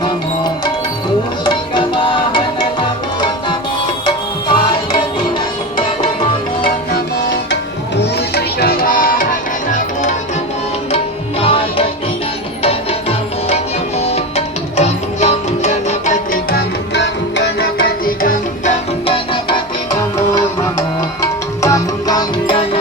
नमो मूषिकवाहन नमो नमो पार्वतीनन्दन नमो नमो मूषिकवाहन नमो नमो पार्वतीनन्दन नमो नमो गं गं गणपति गं गं गणपति गं गं गणपति नमो नमो गं गं गणपति